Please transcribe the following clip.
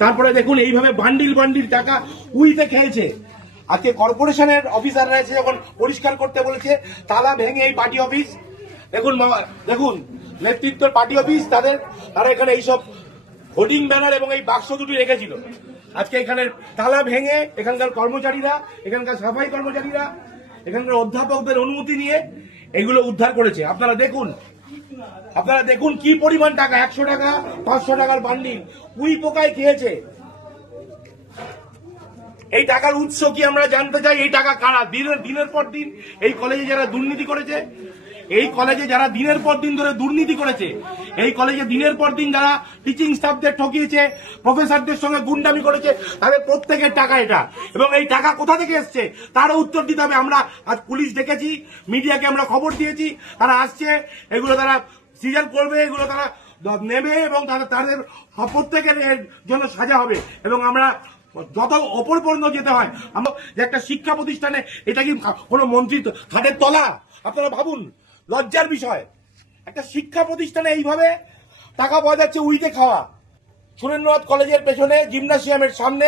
তারপরে দেখুন এইভাবে বান্ডিল বান্ডিল টাকা উইতে খেয়েছে। আজকে কর্পোরেশনের অফিসাররা এসে যখন পরিষ্কার করতে বলেছে, তালা ভেঙে এই পার্টি অফিস, দেখুন দেখুন নেতৃত্বের পার্টি অফিস, তারা এখানে এইসব হোর্ডিং ব্যানার এবং এই বাক্স দুটি রেখেছিল। আজকে এখানে তালা ভেঙে এখানকার কর্মচারীরা, এখানকার সাফাই কর্মচারীরা, এখানকার অধ্যাপকদের অনুমতি নিয়ে এগুলো উদ্ধার করেছে। আপনারা দেখুন কি পরিমাণ টাকা, 100 টাকা 500 টাকার বান্ডিল উই পোকায় খেয়েছে। এই টাকার উৎস কি আমরা জানতে চাই। এই টাকা কারা? দিনের পর দিন এই কলেজে যারা দুর্নীতি করেছে, এই কলেজে যারা দিনের পর দিন ধরে দুর্নীতি করেছে, এই কলেজে দিনের পর দিন যারা টিচিং স্টাফদের ঠকিয়েছে, প্রফেসরদের সঙ্গে গুন্ডামি করেছে, তাদের প্রত্যেকের টাকা এটা। এবং এই টাকা কোথা থেকে এসছে তারও উত্তর দিতে হবে। আমরা আজ পুলিশ ডেকেছি, মিডিয়াকে আমরা খবর দিয়েছি, তারা আসছে, এগুলো তারা সিজার করবে, এগুলো তারা নেবে এবং তাদের প্রত্যেকের জন্য সাজা হবে। এবং আমরা যত ওপর পর্যন্ত যেতে হয়, আমরা যে একটা শিক্ষা প্রতিষ্ঠানে, এটা কি কোনো মন্ত্রীর হাতের তলা? আপনারা ভাবুন, লজ্জার বিষয়। একটা শিক্ষা প্রতিষ্ঠানে এইভাবে টাকা পাওয়া যাচ্ছে উইতে খাওয়া। সুরেন্দ্রনাথ কলেজের পেছনে জিমনাসিয়ামের সামনে